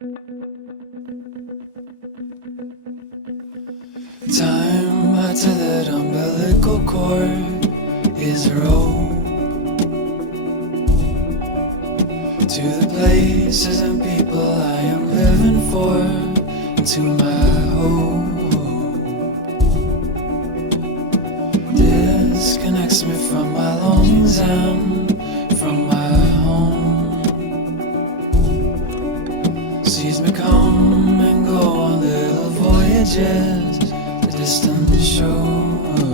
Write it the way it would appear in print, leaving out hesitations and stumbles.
Time, my tethered umbilical cord is a rope to the places and people I am living for, and to my hope. Disconnects me from my longings and from my home. Sees me come and go on little voyages to distant shores.